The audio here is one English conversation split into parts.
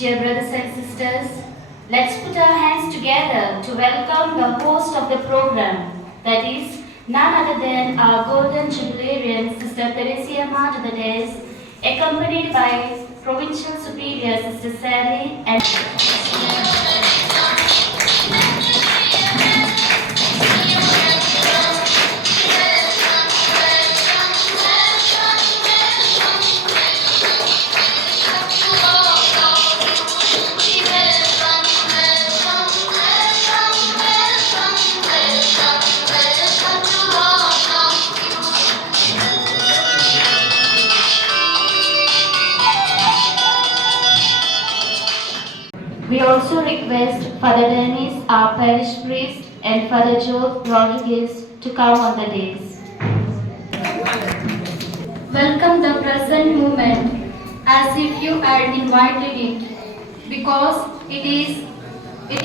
Dear brothers and sisters, let's put our hands together to welcome the host of the program, that is, none other than our Golden Jubilarian, Sister Theresia Madhudades, accompanied by Provincial Superior Sister Sally and we also request Father Dennis, our parish priest, and Father Joe Rodriguez to come on the days. Welcome the present moment as if you had invited it, because it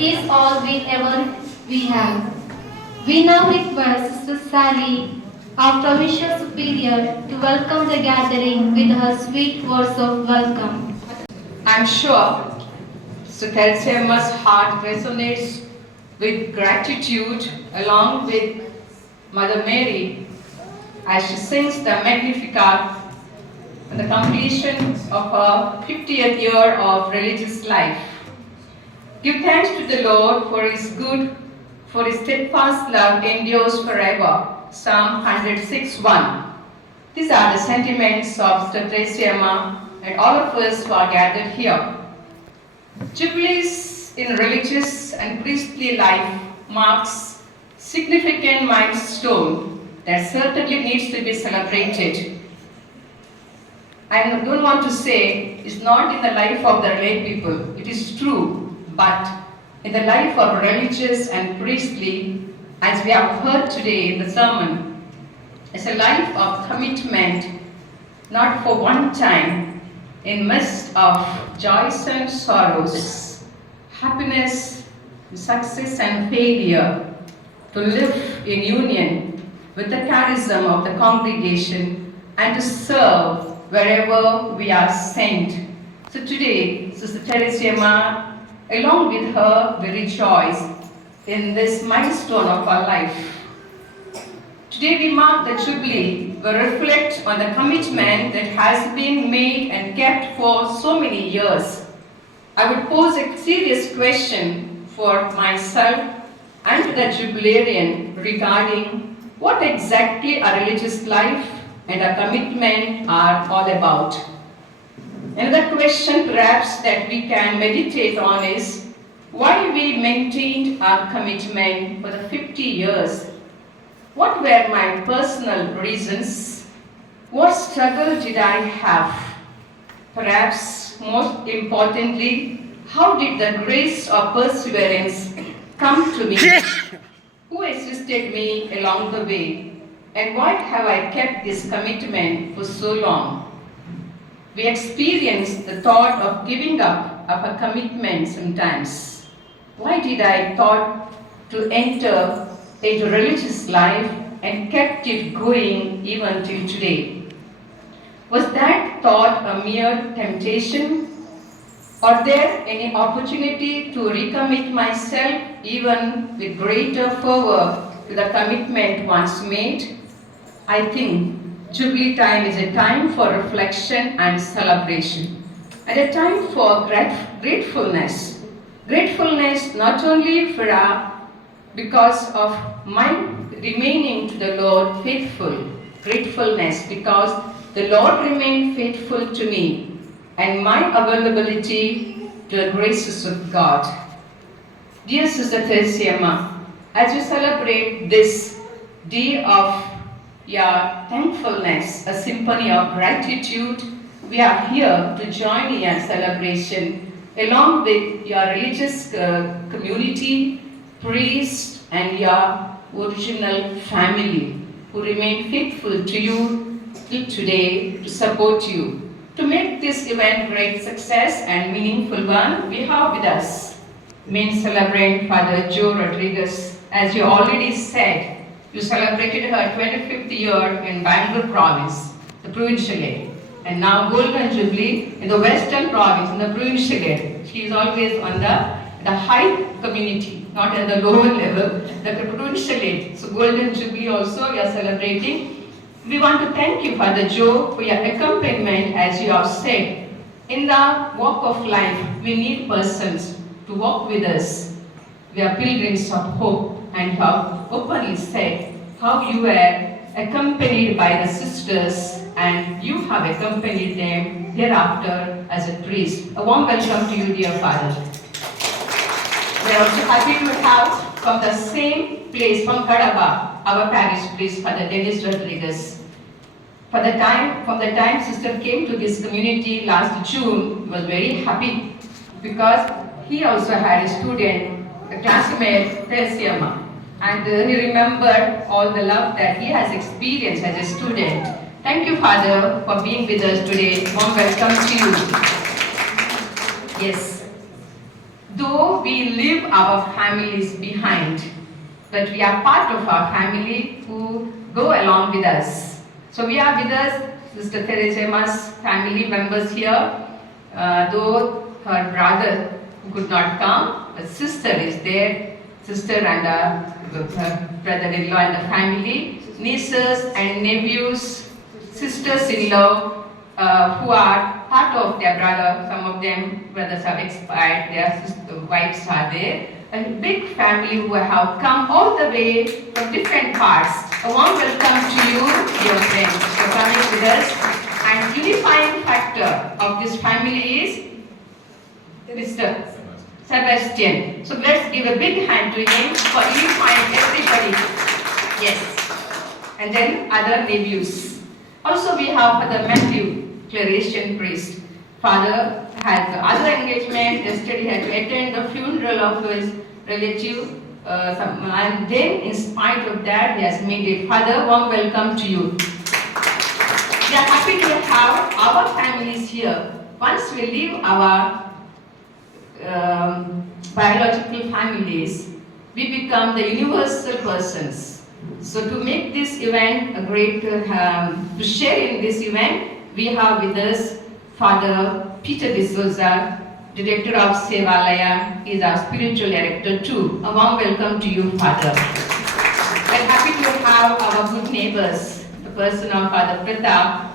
is all we have. We now request Sister Sally, our Provincial Superior, to welcome the gathering with her sweet words of welcome. I'm sure Sister Theresa's heart resonates with gratitude along with Mother Mary as she sings the Magnificat on the completion of her 50th year of religious life. Give thanks to the Lord for His good, for His steadfast love endures forever. Psalm 106:1. These are the sentiments of Sister Theresia and all of us who are gathered here. Jubilees in religious and priestly life marks significant milestone that certainly needs to be celebrated. I don't want to say it's not in the life of the lay people, it is true, but in the life of religious and priestly, as we have heard today in the sermon, it's a life of commitment, not for one time, in midst of joys and sorrows, happiness, success and failure, to live in union with the charism of the congregation and to serve wherever we are sent. So today, Sister Theresia, along with her, we rejoice in this milestone of our life. Today we mark the Jubilee, we reflect on the commitment that has been made and kept for so many years. I would pose a serious question for myself and to the Jubilarian regarding what exactly a religious life and a commitment are all about. Another question perhaps that we can meditate on is why we maintained our commitment for the 50 years. What were my personal reasons? What struggle did I have? Perhaps most importantly, how did the grace of perseverance come to me? Who assisted me along the way? And why have I kept this commitment for so long? We experience the thought of giving up of a commitment sometimes. Why did I thought to enter into religious life and kept it going even till today? Was that thought a mere temptation? Or there any opportunity to recommit myself even with greater fervor to the commitment once made? I think Jubilee time is a time for reflection and celebration, and a time for gratefulness. Gratefulness not only for because of my remaining to the Lord faithful, gratefulness because the Lord remained faithful to me, and my availability to the graces of God. Dear Sister Theresia, as you celebrate this day of your thankfulness, a symphony of gratitude, we are here to join in your celebration along with your religious community, priests, and your original family who remain faithful to you till today to support you. To make this event great success and meaningful one, we have with us main celebrant Father Joe Rodriguez. As you already said, you celebrated her 25th year in Bangalore province, the provincial. and now Golden Jubilee in the Western Province, in the provincial head. She is always on the high community, not at the lower level, the provincial head. So Golden Jubilee also we are celebrating. We want to thank you, Father Joe, for your accompaniment, as you have said. In the walk of life, we need persons to walk with us. We are pilgrims of hope, and you have openly said how you were accompanied by the sisters, and you have accompanied them hereafter as a priest. A warm welcome to you, dear Father. We are also happy to have from the same place, from Kadaba, our parish priest, Father Dennis Rodriguez. From the time sister came to this community last June, he was very happy because he also had a student, a classmate, Teresiama. And he remembered all the love that he has experienced as a student. Thank you, Father, for being with us today. Warm welcome to you. Yes. Though we leave our families behind, but we are part of our family who go along with us. So we are with us, Sister Teresiama's family members here. Though her brother could not come, but sister is there. Sister and her brother-in-law and the family, nieces and nephews, sisters-in-law who are part of their brother. Some of them brothers have expired, their wives are there. A big family who have come all the way from different parts. A warm welcome to you, dear friends, for coming with us. And unifying factor of this family is Mr. Sebastian. So let's give a big hand to him for unifying everybody. Yes. And then other nephews. Also we have Father Matthew, Claretian priest. Father had other engagement. Yesterday he had to attend the funeral of his relative. And then in spite of that, he has made it. Father, warm welcome to you. We are happy to have our families here. Once we leave our biological families, we become the universal persons. So to make this event a great, to share in this event, we have with us Father Peter D'Souza, Director of Sevalaya, is our spiritual director too. A warm welcome to you, Father. We're happy to have our good neighbors, the person of Father Pratap,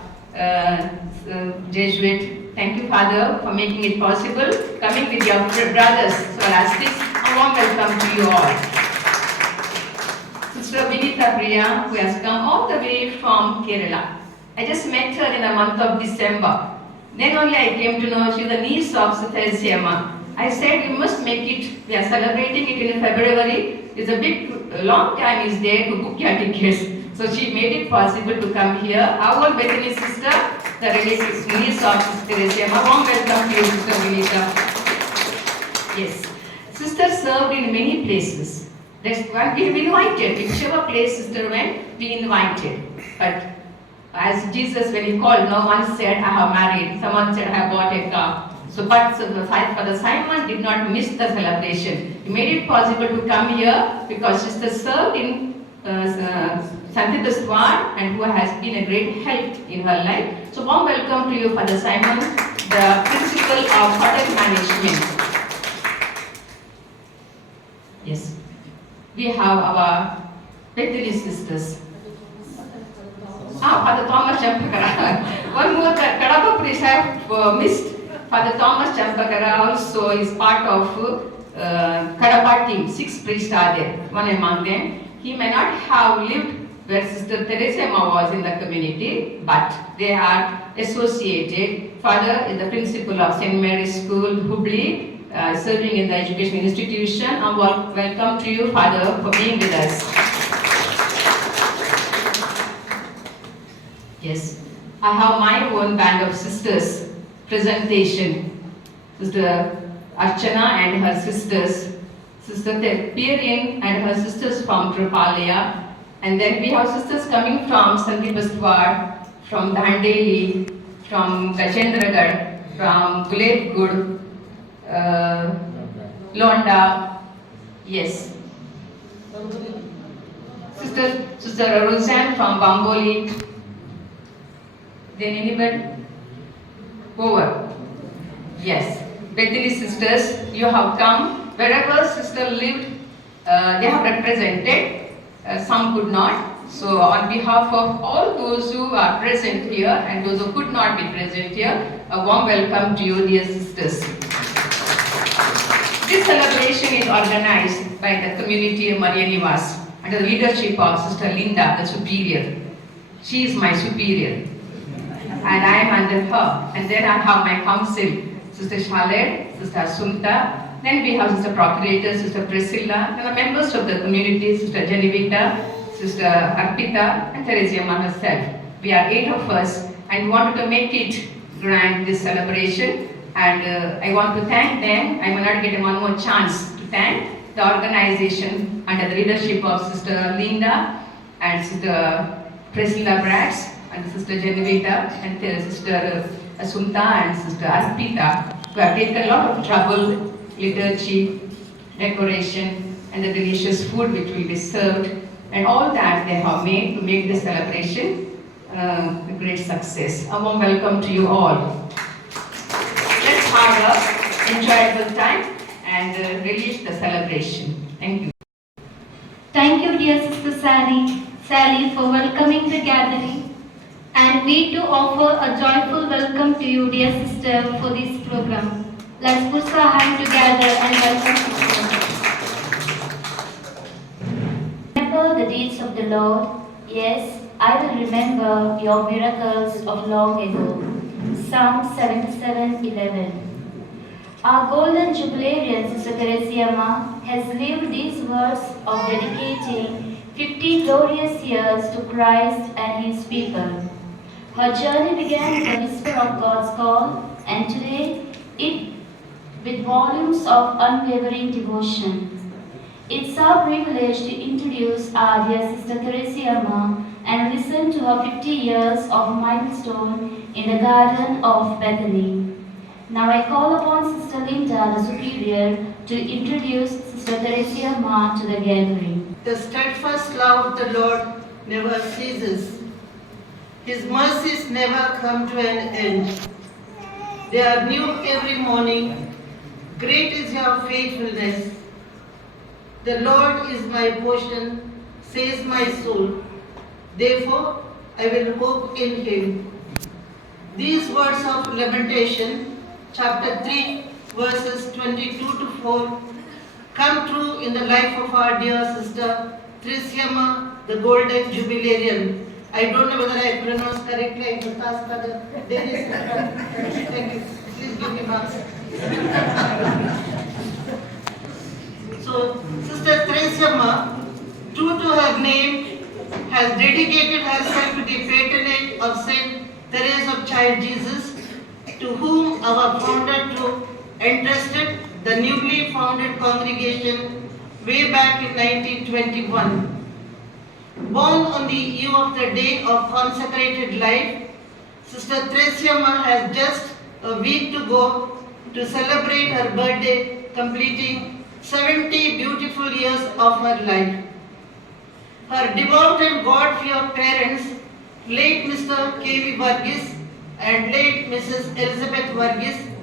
Jesuit. Thank you, Father, for making it possible. Coming with your brothers, scholastics, a warm welcome to you all. Sister Vinita Priya, who has come all the way from Kerala. I just met her in the month of December. Then only I came to know she is the niece of Sister Teresiama. I said, you must make it. We are celebrating it in February. It's a big, long time is there to book your tickets. So she made it possible to come here. Our own Bethany sister, the relative niece of Sister Teresiama. Warm welcome to you, Sister Vinita. Yes. Sister served in many places. That's why we have invited. Whichever place sister went, we invited. But as Jesus, when he called, no one said, I have married. Someone said, I have bought a car. So, but Father Simon did not miss the celebration. He made it possible to come here because sister served in Santidaswar and who has been a great help in her life. So, warm welcome to you, Father Simon, the principal of hotel management. Yes. We have our Bethany sisters. Father Thomas Champakara. One more Kadapa priest I have missed. Father Thomas Champakara also is part of Kadapa team. 6 priests are there, one among them. He may not have lived where Sister Teresiama was in the community, but they are associated. Father is the principal of St. Mary's School, Hubli, serving in the education institution. And welcome to you, Father, for being with us. Yes, I have my own band of sisters presentation. Sister Archana and her sisters, Sister Pierin and her sisters from Tripalaya, and then we have sisters coming from Sandipaswar, from Dandeli, from Gajendragarh, from Gulebgud, Londa, yes. Sister Roseanne from Bamboli. Then anybody? over. Yes, Bethany sisters, you have come. Wherever sister lived, they have represented. Some could not. So on behalf of all those who are present here and those who could not be present here, a warm welcome to you, dear sisters. This celebration is organized by the community of Maria Nivas under the leadership of Sister Linda, the superior. She is my superior and I am under her. And then I have my council, Sister Charlotte, Sister Asunta. Then we have Sister Procurator, Sister Priscilla, and the members of the community, Sister Genevita, Sister Arpita, and Theresia herself. We are 8 of us and we wanted to make it grand, this celebration. And I want to thank them. I will not get one more chance to thank the organization under the leadership of Sister Linda and Sister Priscilla Bratz and Sister Genevita and Sister Asunta and Sister Arpita, who have taken a lot of trouble, liturgy, decoration, and the delicious food which will be served, and all that they have made to make this celebration a great success. A warm welcome to you all. Let's have an enjoyable time and relish the celebration. Thank you. Thank you, dear Sister Sally, for welcoming the gathering. And we too offer a joyful welcome to you, dear sister, for this program. Let's put our hands together and welcome sister. Remember the deeds of the Lord. Yes, I will remember your miracles of long ago. Psalm 77:11. Our golden jubilarian, Sister Theresia Ma, has lived these words of dedicating 50 glorious years to Christ and His people. Her journey began with the whisper of God's call, and today it with volumes of unwavering devotion. It's our privilege to introduce our dear Sister Theresia Ma and listen to her 50 years of milestone in the Garden of Bethany. Now I call upon Sister Linda, the Superior, to introduce Sister Theresia Ma to the gathering. The steadfast love of the Lord never ceases. His mercies never come to an end. They are new every morning. Great is your faithfulness. The Lord is my portion, says my soul. Therefore, I will hope in Him. These words of lamentation, chapter 3, verses 22 to 4, come true in the life of our dear sister, Theresia Ma, the Golden Jubilarian. I don't know whether I pronounce correctly. I will ask Father. Thank you. Please give me marks. So, Sister Theresia Ma, true to her name, has dedicated herself to the patronage of Saint Therese of Child Jesus, to whom our founder too entrusted the newly founded congregation way back in 1921. Born on the eve of the day of consecrated life, Sister Theresia Ma has just a week to go to celebrate her birthday, completing 70 beautiful years of her life. Her devout and God-fearing parents, late Mr. K.V. Varghese and late Mrs. Elizabeth Varghese,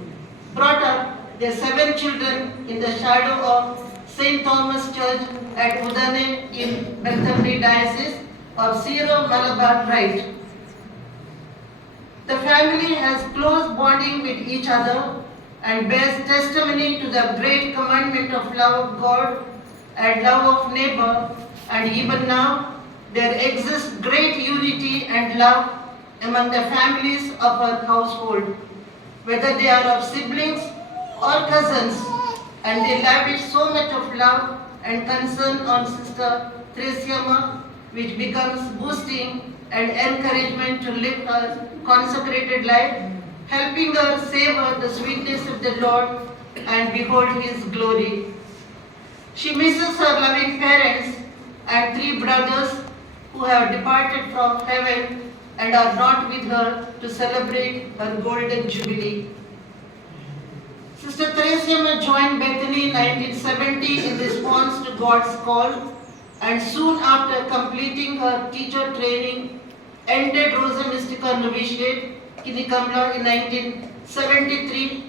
brought up their 7 children in the shadow of St. Thomas Church at Udane in Bethany Diocese of Syro-Malabar Rite. The family has close bonding with each other and bears testimony to the great commandment of love of God and love of neighbor, and even now there exists great unity and love among the families of our household, whether they are of siblings or cousins, and they lavish so much of love and concern on Sister Theresia Ma, which becomes boosting and encouragement to live her consecrated life, helping her savor the sweetness of the Lord and behold His glory. She misses her loving parents and 3 brothers who have departed from heaven and are not with her to celebrate her golden jubilee. Sister Theresia Ma joined Bethany in 1970 in response to God's call, and soon after completing her teacher training, ended Rosa Mystica Novitiate, Kinikamla, in 1973,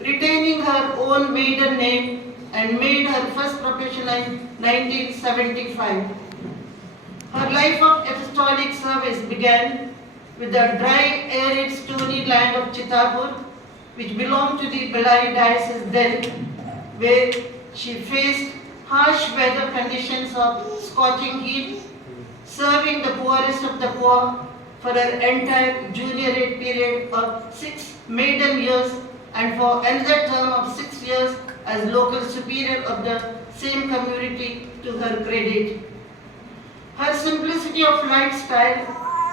retaining her own maiden name and made her first profession in 1975. Her life of apostolic service began with the dry, arid, stony land of Chittagong, which belonged to the Bellary Diocese then, where she faced harsh weather conditions of scorching heat, serving the poorest of the poor for her entire juniorate period of 6 maiden years and for another term of 6 years as local superior of the same community to her credit. Her simplicity of lifestyle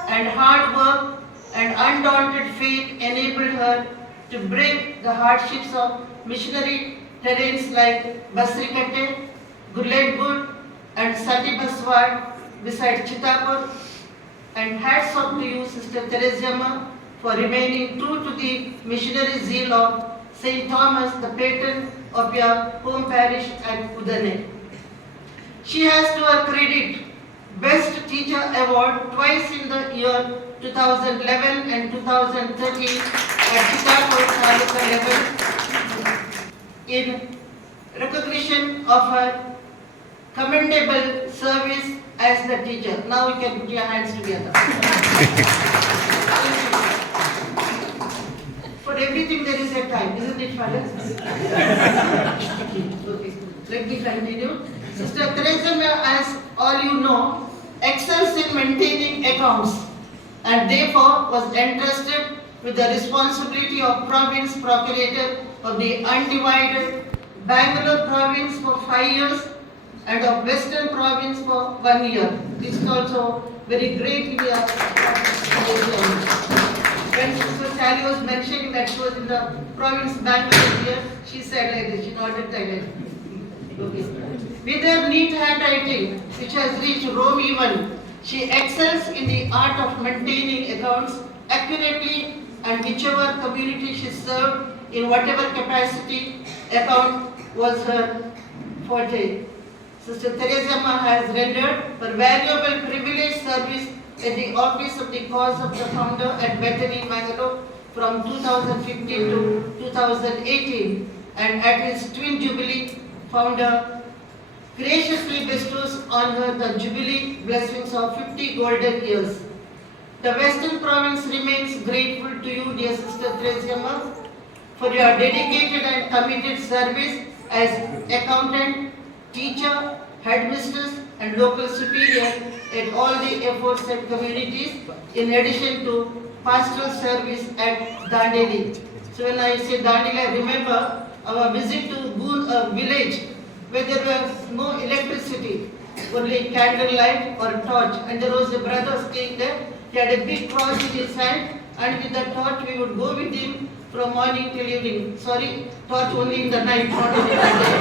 and hard work and undaunted faith enabled her to brave the hardships of missionary terrains like Basrikatte, Gulledgud and Sati Baswad beside Chittagong. And hats off to you, Sister Teresia, for remaining true to the missionary zeal of St. Thomas, the patron of your home parish at Udane. She has to her credit Best Teacher Award twice in the year 2011 and 2013 at Chittagong Taluka level in recognition of her commendable service as the teacher. Now you can put your hands together. For everything there is a time, isn't it, Father? Okay, let me continue. Sister Teresa, as all you know, excels in maintaining accounts and therefore was entrusted with the responsibility of province procurator of the undivided Bangalore province for 5 years and of Western province for 1 year. This is also very great in your when Sister Sally was mentioning that she was in the province Bangalore here, she said like this, she nodded like that. Okay. With her neat handwriting, which has reached Rome even, she excels in the art of maintaining accounts accurately and whichever community she served in whatever capacity account was her forte. Sister Teresa has rendered her valuable privileged service at the office of the cause of the founder at Bethany, Bangalore from 2015 to 2018 and at his twin jubilee, founder graciously bestows on her the jubilee blessings of 50 golden years. The Western province remains grateful to you, dear Sister Teresa, for your dedicated and committed service as accountant, teacher, headmistress and local superior at all the efforts and communities in addition to pastoral service at Dandeli. So when I say Dandeli, I remember our visit to Boon, a village where there was no electricity, only candlelight or torch, and there was a brother staying there. He had a big cross in his hand and with the torch we would go with him from morning till evening. Sorry, torch only in the night, not only in the day.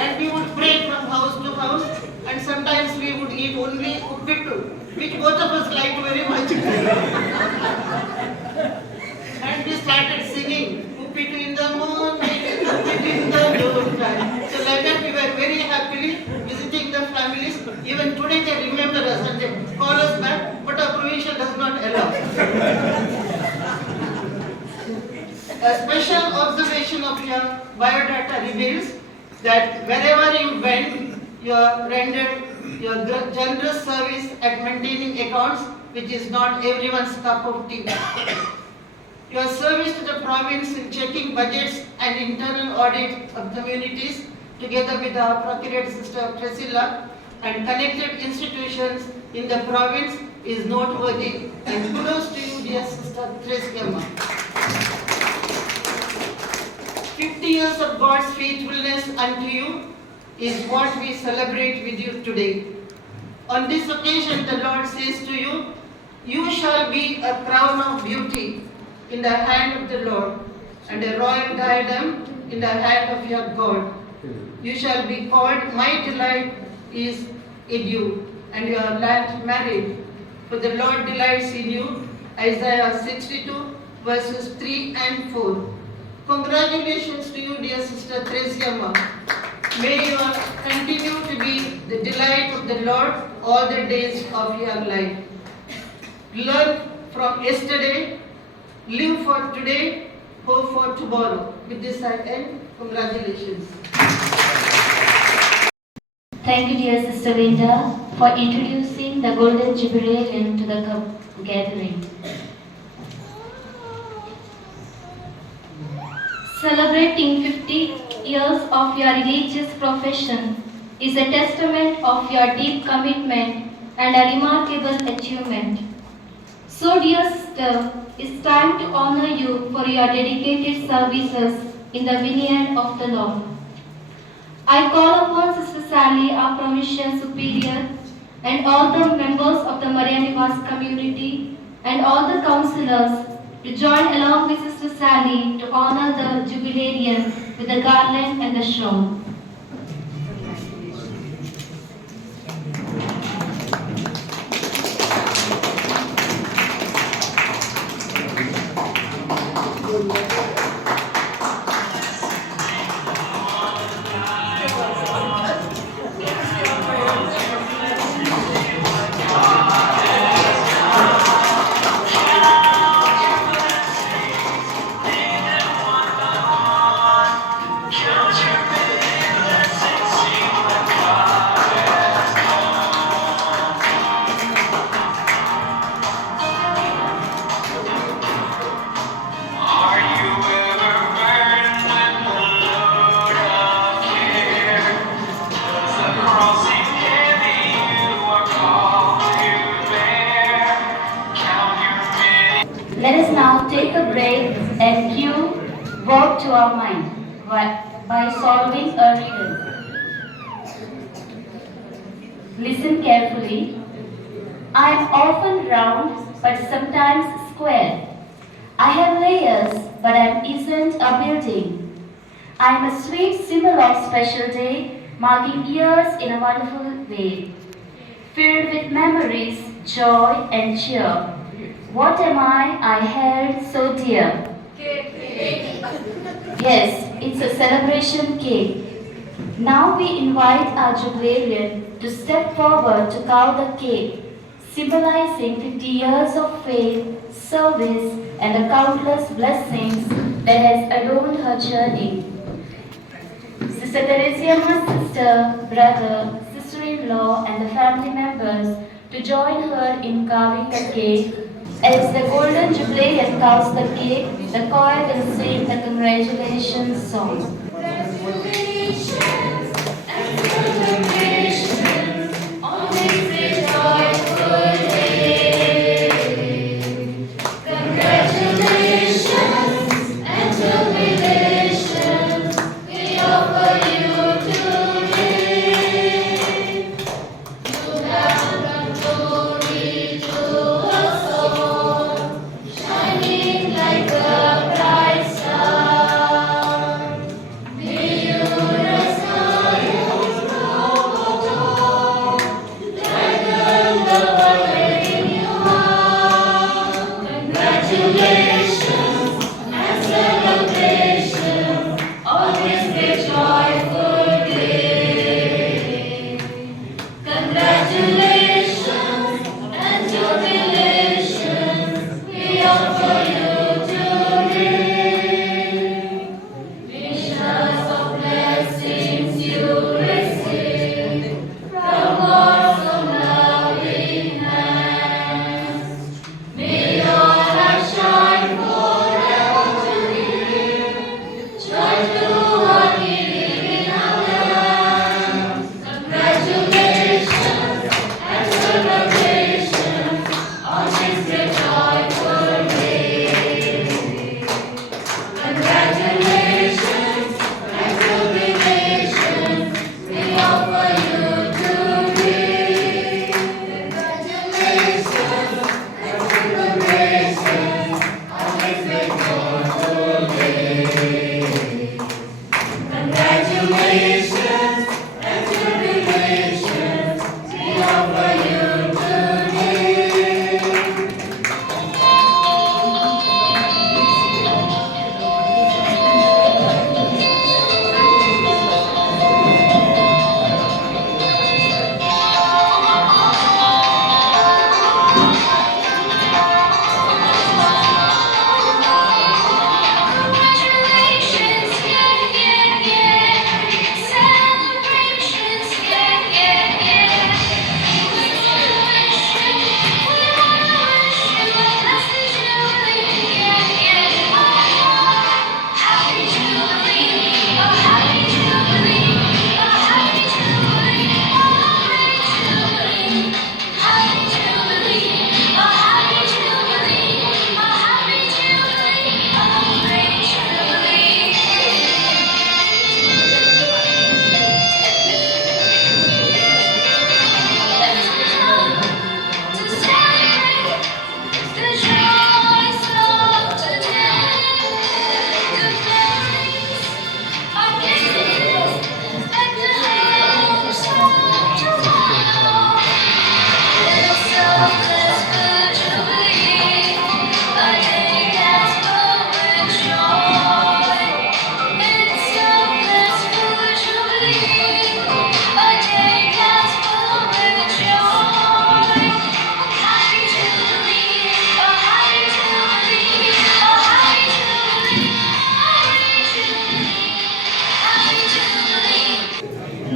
And we would pray from house to house and sometimes we would eat only uppittu, which both of us liked very much. And we started singing uppittu in the morning, uppittu in the noontime. So like that we were very happily visiting the families. Even today they remember us and they call us back, but our provincial does not allow. A special observation of your biodata reveals that wherever you went, you rendered your generous service at maintaining accounts, which is not everyone's cup of tea. Your service to the province in checking budgets and internal audit of communities, together with our procurator Sister Priscilla, and connected institutions in the province is noteworthy. And kudos to you, dear Sister Teresa. 50 years of God's faithfulness unto you is what we celebrate with you today. On this occasion, the Lord says to you, you shall be a crown of beauty in the hand of the Lord and a royal diadem in the hand of your God. You shall be called, my delight is in you, and your land married, for the Lord delights in you. Isaiah 62 verses 3 and 4. Congratulations to you, dear Sister Teresa. May you continue to be the delight of the Lord all the days of your life. Learn from yesterday, live for today, hope for tomorrow. With this I end. Congratulations. Thank you, dear Sister Linda, for introducing the Golden Jubilean to the gathering. Celebrating 50 years of your religious profession is a testament of your deep commitment and a remarkable achievement. So, dear sister, it's time to honor you for your dedicated services in the vineyard of the Lord. I call upon Sister Sally, our provincial superior, and all the members of the Maria Nivas community and all the councillors to join along with Sister Sally to honor the jubilarian with the garland and the shawl. Let us now take a break and cue work to our mind by solving a riddle. Listen carefully. I am often round but sometimes square. I have layers but I isn't a building. I am a sweet symbol of special day, marking years in a wonderful way. Filled with memories, joy and cheer. What am I held so dear? Cake. Yes, it's a celebration cake. Now we invite our jubilarian to step forward to carve the cake, symbolizing 50 years of faith, service, and the countless blessings that has adorned her journey. Sister Teresia, my sister, brother, sister-in-law, and the family members to join her in carving the cake. As the Golden Jubilean carves the cake, the choir will sing the congratulations song. Congratulations and celebrations on this great joyful day. Congratulations and jubilations we offer you today. You have brought glory to us all, shining like a bright star. May you rest on your throne, like the wherein you are. Congratulations and celebrations on this great joyful day. Congratulations and jubilations we offer you today. Visions of blessings you receive from God's own loving hands. May your light shine forever to live, joy to our living our land. Congratulations and celebrations on this great joyful day.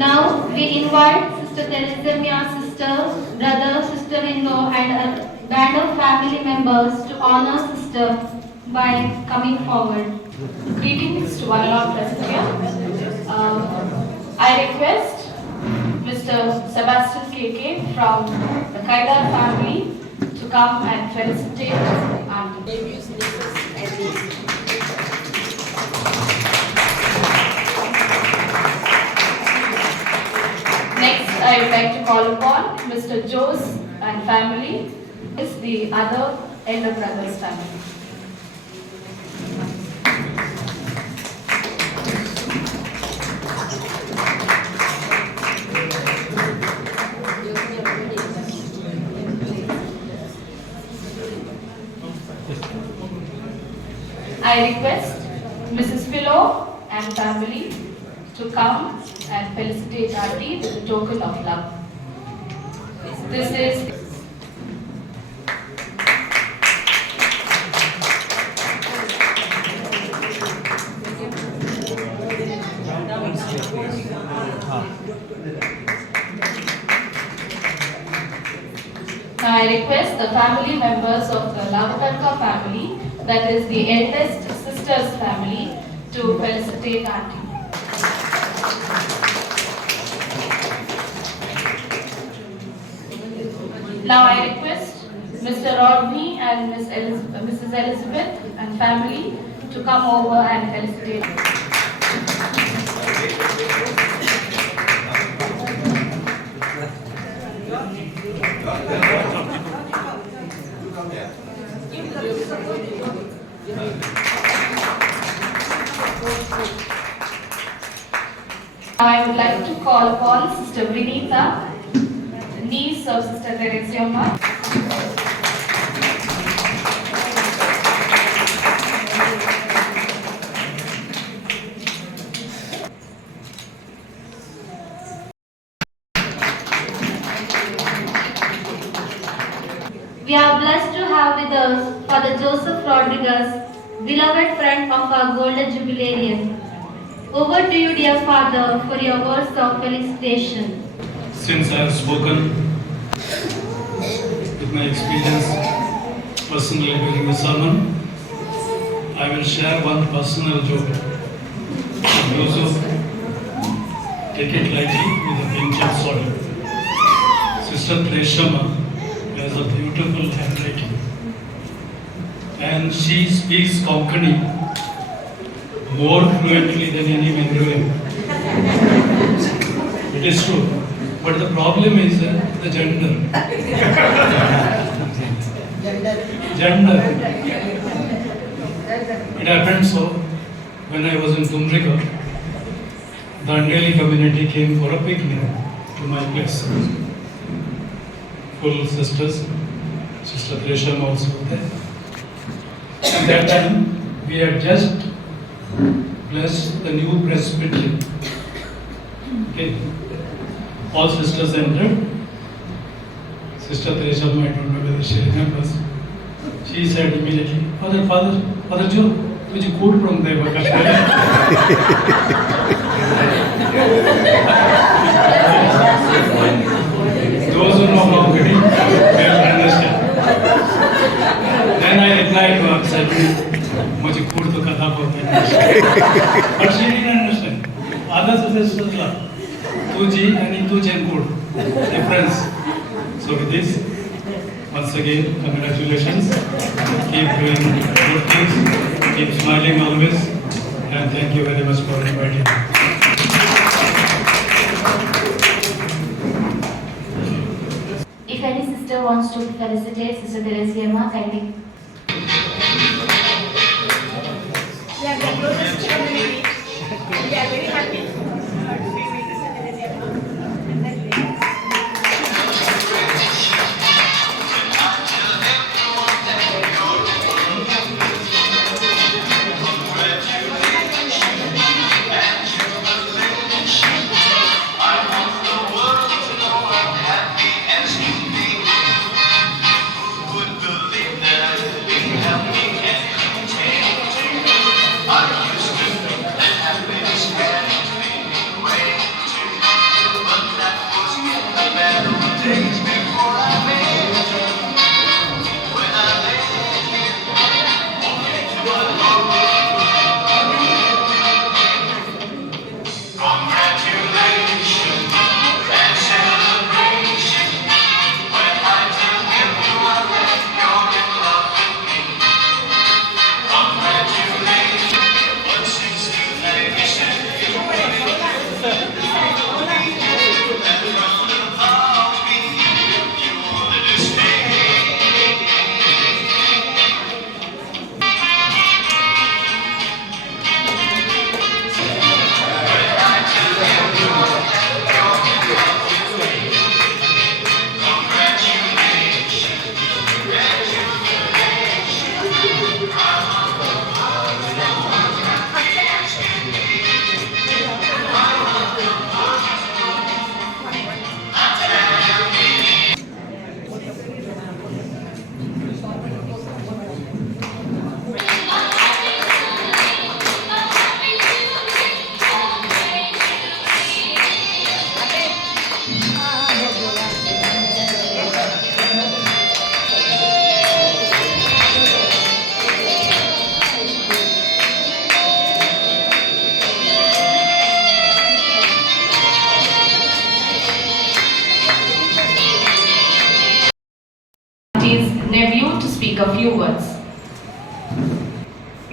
Now we invite Sister Teresia, sister, brother, sister-in-law and a band of family members to honor sister by coming forward. Greetings to one and all present here. I request Mr. Sebastian KK from the Kaidar family to come and felicitate Auntie. Next, I would like to call upon Mr. Jose and family, is the other elder brother's family. I request Mrs. Philo and family to come and felicitate Auntie with a token of love. This is Now I request the family members of the Lavakarka family, that is the eldest sister's family, to felicitate Auntie. Now I request Mr. Rodney and Mrs. Elizabeth and family to come over and felicitate. I would like to call upon Sister Vinita, niece of Sister Teresia Ma. We are blessed to have with us Father Joseph Rodriguez, beloved friend of our Golden Jubilarian. Over to you, dear Father, for your words of felicitation. Since I have spoken with my experience personally during the sermon, I will share one personal joke. Those who take it lightly with a pinch of salt. Sister Treshama has a beautiful handwriting, and she speaks Konkani more fluently than any Mandalorian. It is true. But the problem is the gender. Gender. It happened so, when I was in Tumrika, the Andeli community came for a picnic to my place. Full sisters, Sister Teresa also there. At that time, we had just blessed the new presbytery. Okay. All sisters entered. Sister Teresa, I don't know whether she remembers. She said immediately, Father Joe, would you quote from there? Those who know how to read will understand. Then I replied to her, said, मुझे quote तो कथा बहुत है. But she didn't understand. Other sisters laughed. Tuji and Tuji code difference. So with this, once again, congratulations. Keep doing good things. Keep smiling always. And thank you very much for inviting me. If any sister wants to felicitate Sister Teresia Ma, kindly. We are the closest community. We are very happy to be with Sister Teresia Ma. And then Would believe that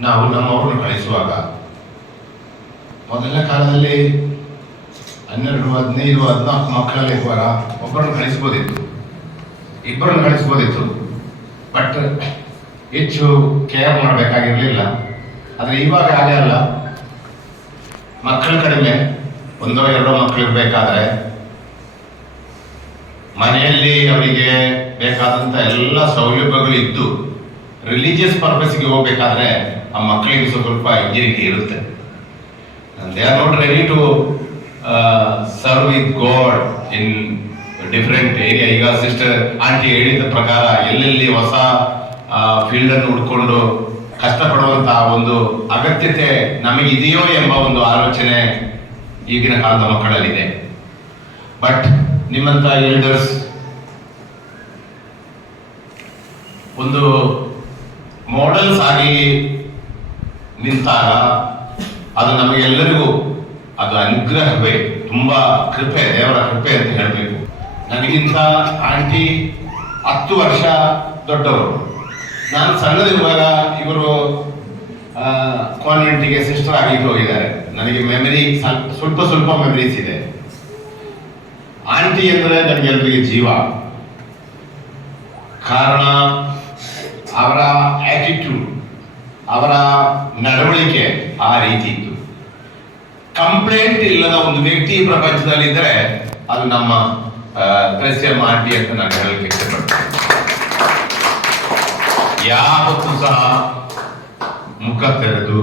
ನಾವು ನಮ್ಮವ್ರನ್ನ ಕಳಿಸುವಾಗ ಮೊದಲನೇ ಕಾಲದಲ್ಲಿ 12, 15, 14 ಮಕ್ಕಳಲ್ಲಿರುವಾಗ ಒಬ್ಬರನ್ನು ಕಳಿಸ್ಬೋದಿತ್ತು, ಇಬ್ಬರನ್ನು ಕಳಿಸ್ಬೋದಿತ್ತು. But ಹೆಚ್ಚು care ಮಾಡಬೇಕಾಗಿರಲಿಲ್ಲ. ಆದರೆ ಇವಾಗ ಹಾಗೆ ಅಲ್ಲ, ಮಕ್ಕಳು ಕಡಿಮೆ, 1-2 ಮಕ್ಕಳು ಇರಬೇಕಾದ್ರೆ ಮನೆಯಲ್ಲಿ ಅವರಿಗೆ ಬೇಕಾದಂಥ ಎಲ್ಲ ಸೌಲಭ್ಯಗಳು ಇದ್ದು ರಿಲಿಜಿಯಸ್ ಪರ್ಪಸ್ಗೆ ಹೋಗ್ಬೇಕಾದ್ರೆ ಆ ಮಕ್ಕಳಿಗೆ ಸ್ವಲ್ಪ ಇಂಜಿನಿಯರಿಂಗ್ ಇರುತ್ತೆ. They are not ready to serve with God in different area. ಈಗ ಸಿಸ್ಟರ್ ಆಂಟಿ ಹೇಳಿದ ಪ್ರಕಾರ ಎಲ್ಲೆಲ್ಲಿ ಹೊಸ ಫೀಲ್ಡ್ ಅನ್ನು ಹುಡ್ಕೊಂಡು ಕಷ್ಟಪಡುವಂತಹ ಒಂದು ಅಗತ್ಯತೆ ನಮಗಿದೆಯೋ ಎಂಬ ಒಂದು ಆಲೋಚನೆ ಈಗಿನ ಕಾಲದ ಮಕ್ಕಳಲ್ಲಿದೆ. ಬಟ್ ನಿಮ್ಮಂತ ಎಲ್ಡರ್ಸ್ ಒಂದು ಮಾಡೆಲ್ಸ್ ಆಗಿ ನಿಂತಾಗ ಅದು ನಮಗೆಲ್ಲರಿಗೂ ಅದು ಅನುಗ್ರಹವೇ, ತುಂಬಾ ಕೃಪೆ, ದೇವರ ಕೃಪೆ ಅಂತ ಹೇಳಬೇಕು. ನನಗಿಂತ ಆಂಟಿ 10 ವರ್ಷ ದೊಡ್ಡವರು. ನಾನು ಸಣ್ಣದಿರುವಾಗ ಇವರು ಕಾನ್ವೆಂಟಿಗೆ ಸಿಸ್ಟರ್ ಆಗಿ ಹೋಗಿದ್ದಾರೆ. ನನಗೆ ಮೆಮರಿ ಸ್ವಲ್ಪ ಮೆಮರೀಸ್ ಇದೆ. ಆಂಟಿ ಅಂದರೆ ನನಗೆಲ್ಲರಿಗೆ ಜೀವ. ಕಾರಣ ಅವರ ಆಟಿಟ್ಯೂಡ್, ಅವರ ನಡವಳಿಕೆ ಆ ರೀತಿ ಇತ್ತು. ಕಂಪ್ಲೇಂಟ್ ಇಲ್ಲದ ಒಂದು ವ್ಯಕ್ತಿ ಪ್ರಪಂಚದಲ್ಲಿ ಇದ್ದರೆ ಅದು ನಮ್ಮ ತೆರೇಸಿಯಮ್ಮ ಆಂಟಿ ಅಂತ ನಾನು ಹೇಳಲಿಕ್ಕೆ ಇಷ್ಟಪಡ್ತೇನೆ. ಯಾವತ್ತೂ ಸಹ ಮುಖ ತೆರೆದು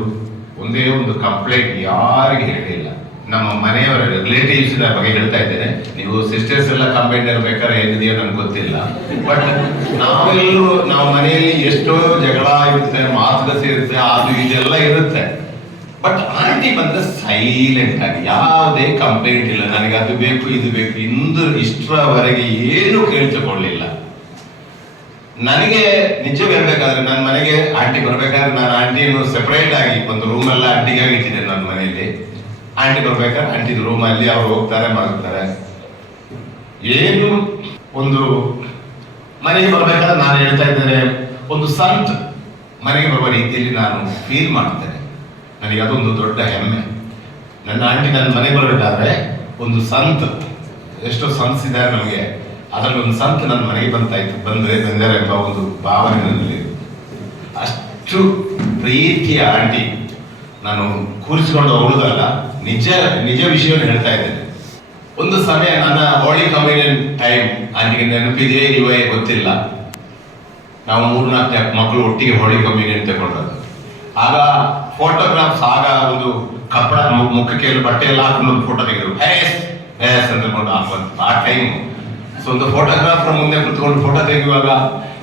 ಒಂದೇ ಒಂದು ಕಂಪ್ಲೇಂಟ್ ಯಾರಿಗೆ ಹೇಳಿಲ್ಲ. ನಮ್ಮ ಮನೆಯವರ ರಿಲೇಟಿವ್ಸ್ ಬಗ್ಗೆ ಹೇಳ್ತಾ ಇದ್ದೇನೆ. ನೀವು ಸಿಸ್ಟರ್ಸ್ ಎಲ್ಲ ಕಂಪ್ಲೇಂಟ್ ಇರ್ಬೇಕಾದ್ರೆ ಏನಿದೆಯೋ ನನ್ಗೆ ಗೊತ್ತಿಲ್ಲ. ಬಟ್ ನಾವು ಮನೆಯಲ್ಲಿ ಎಷ್ಟೋ ಜಗಳ ಇರುತ್ತೆ, ಮಾತುಕತೆ ಇರುತ್ತೆ, ಅದು ಇದೆಲ್ಲ ಇರುತ್ತೆ. ಬಟ್ ಆಂಟಿ ಬಂದ್ರೆ ಸೈಲೆಂಟ್ ಆಗಿ ಯಾವುದೇ ಕಂಪ್ಲೇಂಟ್ ಇಲ್ಲ. ನನಗೆ ಅದು ಬೇಕು ಇದು ಬೇಕು ಇಷ್ಟರವರೆಗೆ ಏನು ಕೇಳಿಸಿಕೊಳ್ಳಿಲ್ಲ. ನನಗೆ ನಿಜ ಹೇಳ್ಬೇಕಾದ್ರೆ ನನ್ನ ಮನೆಗೆ ಆಂಟಿ ಬರ್ಬೇಕಾದ್ರೆ ನಾನು ಆಂಟಿಯನ್ನು ಸೆಪರೇಟ್ ಆಗಿ ಒಂದು ರೂಮ್ ಎಲ್ಲ ಆಂಟಿಗಾಗಿ ಇಟ್ಟಿದ್ದೇನೆ ನನ್ನ ಮನೆಯಲ್ಲಿ. ಆಂಟಿ ಬರ್ಬೇಕಾದ್ರೆ ಆಂಟಿ ರೂಮಲ್ಲಿ ಅವ್ರು ಹೋಗ್ತಾರೆ, ಮಲಗ್ತಾರೆ. ಏನು ಒಂದು ಮನೆಗೆ ಬರ್ಬೇಕಾದ್ರೆ ನಾನು ಹೇಳ್ತಾ ಇದ್ದೇನೆ, ಒಂದು ಸಂತ್ ಮನೆಗೆ ಬರುವ ರೀತಿಯಲ್ಲಿ ನಾನು ಫೀಲ್ ಮಾಡ್ತೇನೆ. ನನಗೆ ಅದೊಂದು ದೊಡ್ಡ ಹೆಮ್ಮೆ. ನನ್ನ ಆಂಟಿ ನನ್ನ ಮನೆಗೆ ಬರಬೇಕಾದ್ರೆ ಒಂದು ಸಂತ್, ಎಷ್ಟೋ ಸಂತ್ಸ್ ಇದ್ದಾರೆ ನಮಗೆ, ಅದರಲ್ಲಿ ಒಂದು ಸಂತ ನನ್ನ ಮನೆಗೆ ಬಂದರೆ ಎಂಬ ಒಂದು ಭಾವನೆ ನನ್ನಲ್ಲಿ. ಅಷ್ಟು ಪ್ರೀತಿಯ ಆಂಟಿ. ನಾನು ಕೂರಿಸಿಕೊಂಡು ಹೋಗುವುದಲ್ಲ, ನಿಜ ವಿಷಯವನ್ನು ಹೇಳ್ತಾ ಇದ್ದೇನೆ. ಒಂದು ಸಮಯ ನನ್ನ ಹೋಳಿ ಕಮ್ಯುನಿಯನ್ ಟೈಮ್ ಆಂಟಿಗೆ ನೆನಪಿದೆ ಇಲ್ಲವೇ ಗೊತ್ತಿಲ್ಲ. ನಾವು 3-4 ಮಕ್ಕಳು ಒಟ್ಟಿಗೆ ಹೋಳಿ ಕಮ್ಯುನಿಯನ್ ತಗೊಂಡದ್ದು. ಆಗ ಫೋಟೋಗ್ರಾಫ್ಸ್, ಆಗ ಒಂದು ಕಪ್ಪಡ ಮುಖಕ್ಕೆ ಬಟ್ಟೆ ಎಲ್ಲ ಹಾಕೊಂಡು ಒಂದು ಫೋಟೋ ತೆಗೆದ್ರು, ಹೇಸ್ ಅಂತಕೊಂಡು ಆ ಟೈಮ್. ಸೊ ಒಂದು ಫೋಟೋಗ್ರಾಫರ್ ಮುಂದೆ ಕುತ್ಕೊಂಡು ಫೋಟೋ ತೆಗೆಯುವಾಗ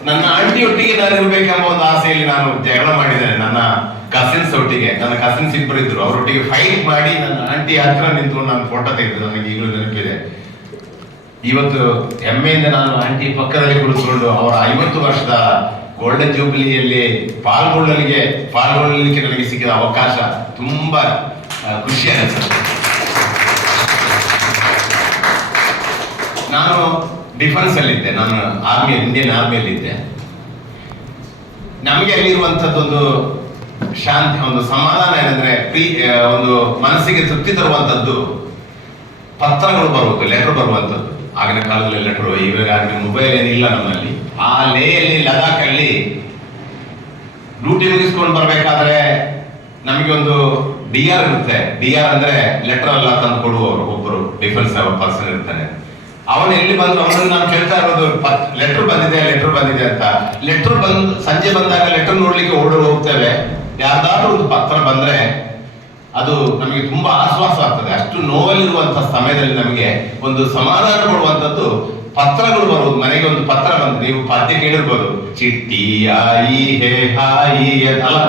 ನನ್ನ ಆಂಟಿ ಒಟ್ಟಿಗೆ ನಾನು ಇರ್ಬೇಕೆಂಬ ಒಂದು ಆಸೆಯಲ್ಲಿ ನಾನು ಜಗಳ ಮಾಡಿದ್ದೇನೆ. ನನ್ನ ಕಸಿನ್ಸ್ ಒಟ್ಟಿಗೆ, ನನ್ನ ಕಸಿನ್ಸ್ ಇಬ್ಬರು ಇದ್ರು, ಅವರೊಟ್ಟಿಗೆ ಫೈಟ್ ಮಾಡಿ ನನ್ನ ಆಂಟಿ ಹತ್ರ ನಿಂತ್ಕೊಂಡು ನಾನು ಫೋಟೋ ತೆಗೆದು ನನಗೆ ಈಗಲೂ ನೆನಪಿದೆ. ಇವತ್ತು ಹೆಮ್ಮೆಯಿಂದ ನಾನು ಆಂಟಿ ಪಕ್ಕದಲ್ಲಿ ಕುಳಿತುಕೊಂಡು ಅವರ 50 ವರ್ಷದ ಗೋಲ್ಡನ್ ಜೂಬಿಲಿಯಲ್ಲಿ ಪಾಲ್ಗೊಳ್ಳಲಿಕ್ಕೆ ನನಗೆ ಸಿಕ್ಕಿದ ಅವಕಾಶ ತುಂಬಾ ಖುಷಿ ಆಯಿತು. ನಾನು ಡಿಫೆನ್ಸ್ ಅಲ್ಲಿದ್ದೆ, ನಾನು ಇಂಡಿಯನ್ ಆರ್ಮಿಯಲ್ಲಿದ್ದೆ. ನಮಗೆ ಅಲ್ಲಿರುವಂಥದ್ದೊಂದು ಶಾಂತಿ, ಒಂದು ಸಮಾಧಾನ ಏನಂದ್ರೆ ಒಂದು ಮನಸ್ಸಿಗೆ ತೃಪ್ತಿ ತರುವಂಥದ್ದು ಪತ್ರಗಳು ಬರುವುದು, ಲೆಟರ್ ಬರುವಂಥದ್ದು. ಆಗಿನ ಕಾಲದಲ್ಲಿ ಲೆಟರ್, ಇವಾಗ ಮೊಬೈಲ್ ಏನಿಲ್ಲ ನಮ್ಮಲ್ಲಿ. ಆ ಲೇಯಲ್ಲಿ ಲದಾಖ್ ಅಲ್ಲಿ ಡ್ಯೂಟಿ ಮುಗಿಸ್ಕೊಂಡು ಬರ್ಬೇಕಾದ್ರೆ ನಮಗೆ ಒಂದು DR ಇರುತ್ತೆ. DR ಅಂದ್ರೆ ಲೆಟರ್ ಎಲ್ಲ ತಂದು ಕೊಡುವವರು ಒಬ್ಬರು ಡಿಫೆನ್ಸ್ ಪರ್ಸನ್ ಇರ್ತಾನೆ. ಅವನು ಎಲ್ಲಿ ಬಂದ್ರು ಅವನನ್ನು ನಾವು ಕೇಳ್ತಾ ಇರೋದು, ಲೆಟರ್ ಬಂದಿದೆ ಅಂತ. ಲೆಟರ್ ಸಂಜೆ ಬಂದಾಗ ಲೆಟರ್ ನೋಡ್ಲಿಕ್ಕೆ ಹೋಗ್ತೇವೆ. ಯಾರ್ದಾದ್ರೂ ಒಂದು ಪತ್ರ ಬಂದ್ರೆ ಅದು ನಮಗೆ ತುಂಬಾ ಆಶ್ವಾಸ ಆಗ್ತದೆ. ಅಷ್ಟು ನೋವಲ್ಲಿರುವಂತಹ ಸಮಯದಲ್ಲಿ ನಮಗೆ ಒಂದು ಸಮಾಧಾನ ಕೊಡುವಂಥದ್ದು ಪತ್ರಗಳು ಬರುವುದು. ಮನೆಗೆ ಒಂದು ಪತ್ರ ಬಂದು, ನೀವು ಪದ್ಯ ಕೇಳಿರ್ಬೋದು, ಚಿಟ್ಟಿ ಆಯಿ ಹೇ ಹಾಯಿ ಅಲ್ಲ,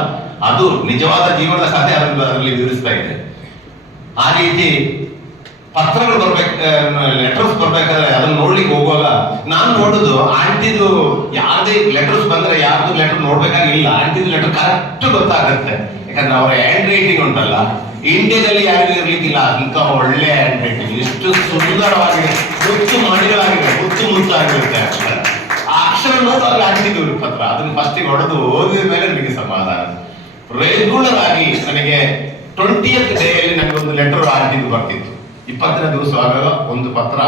ಅದು ನಿಜವಾದ ಜೀವನದ ಕಥೆ ಅದರಲ್ಲಿ ವಿವರಿಸ್ತಾ ಇದೆ. ಆ ರೀತಿ ಪತ್ರಗಳು ಲೆಟರ್ಸ್ ಬರ್ಬೇಕಾದ್ರೆ ಅದನ್ನ ನೋಡ್ಲಿಕ್ಕೆ ಹೋಗುವಾಗ ನಾನು ನೋಡುದು ಆಂಟಿದು ಯಾವ್ದೇ ಲೆಟರ್ಸ್ ಬಂದ್ರೆ ಯಾರ್ದು ಲೆಟರ್ ನೋಡ್ಬೇಕಾಗಿಲ್ಲ, ಆಂಟಿದು ಲೆಟರ್ ಕರೆಕ್ಟ್ ಗೊತ್ತಾಗುತ್ತೆ. ಯಾಕಂದ್ರೆ ಅವರ ಹ್ಯಾಂಡ್ ರೈಟಿಂಗ್ ಉಂಟಲ್ಲ, ಇಂಡಿಯಾದಲ್ಲಿ ಯಾರಿಗೂ ಇರ್ಲಿಕ್ಕಿಲ್ಲ ಅಂತ ಒಳ್ಳೆ ಹ್ಯಾಂಡ್ ರೈಟಿಂಗ್, ಎಷ್ಟು ಸುಂದರವಾಗಿದೆ, ಮುತ್ತಾಗಿರುತ್ತೆ ಅಕ್ಷರ. ಆ ಅಕ್ಷರ ನೋಡುವಾಗ ಆಂಟಿದು ಪತ್ರ, ಅದನ್ನ ಫಸ್ಟಿಗೆ ಹೊಡೆದು ಓದಿದ ಮೇಲೆ ನನಗೆ ಸಮಾಧಾನ. ರೆಗ್ಯುಲರ್ ಆಗಿ ನನಗೆ 20th ಡೇಯಲ್ಲಿ ನನಗೆ ಒಂದು ಲೆಟರ್ ಆಂಟಿದು ಬರ್ತಿತ್ತು. 20ನೇ ದಿವಸವಾಗ ಒಂದು ಪತ್ರ.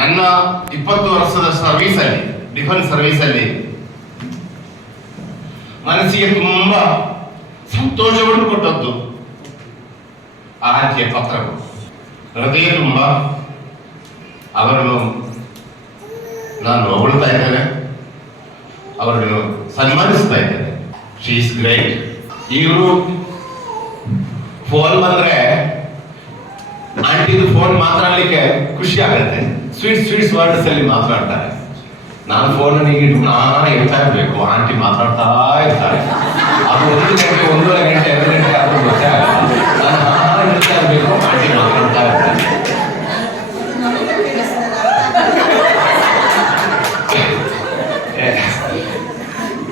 ನನ್ನ 20 ವರ್ಷದ ಸರ್ವಿಸ್ ಅಲ್ಲಿ, ಡಿಫೆನ್ಸ್ ಸರ್ವಿಸ್ ಅಲ್ಲಿ ಮನಸ್ಸಿಗೆ ತುಂಬಾ ಸಂತೋಷವನ್ನು ಕೊಟ್ಟದ್ದು ಆ ಆಂಟಿಯ ಪತ್ರಗಳು. ಹೃದಯ ತುಂಬಾ ಅವರನ್ನು ನಾನು ಹೊಗಳ್ತಾ ಇದ್ದೇನೆ, ಅವರನ್ನು ಸನ್ಮಾನಿಸ್ತಾ ಇದ್ದೇನೆ. She is great. ಇವರು ಫೋನ್ ಬಂದ್ರೆ ಆಂಟಿದು ಫೋನ್ ಮಾತಾಡ್ಲಿಕ್ಕೆ ಖುಷಿ ಆಗುತ್ತೆ. ಸ್ವೀಟ್ಸ್ ವರ್ಡ್ಸ್ ಅಲ್ಲಿ ಮಾತನಾಡ್ತಾರೆ. ನಾನು ಫೋನ್ ಇಟ್ಟು ನಾನು ಹೇಳ್ತಾ ಇರ್ಬೇಕು, ಆಂಟಿ ಮಾತಾಡ್ತಾ ಇರ್ತಾರೆ. ಅದು 1 ಗಂಟೆ 1.5 ಗಂಟೆ 2 ಗಂಟೆ ಆದ್ರೂ ಗೊತ್ತೇ ಆಗಲ್ಲ. ನಾನು ಹೇಳ್ತಾ ಇರ್ಬೇಕು, ಆಂಟಿ ಮಾತಾಡ್ತಾ ಇರ್ತಾರೆ.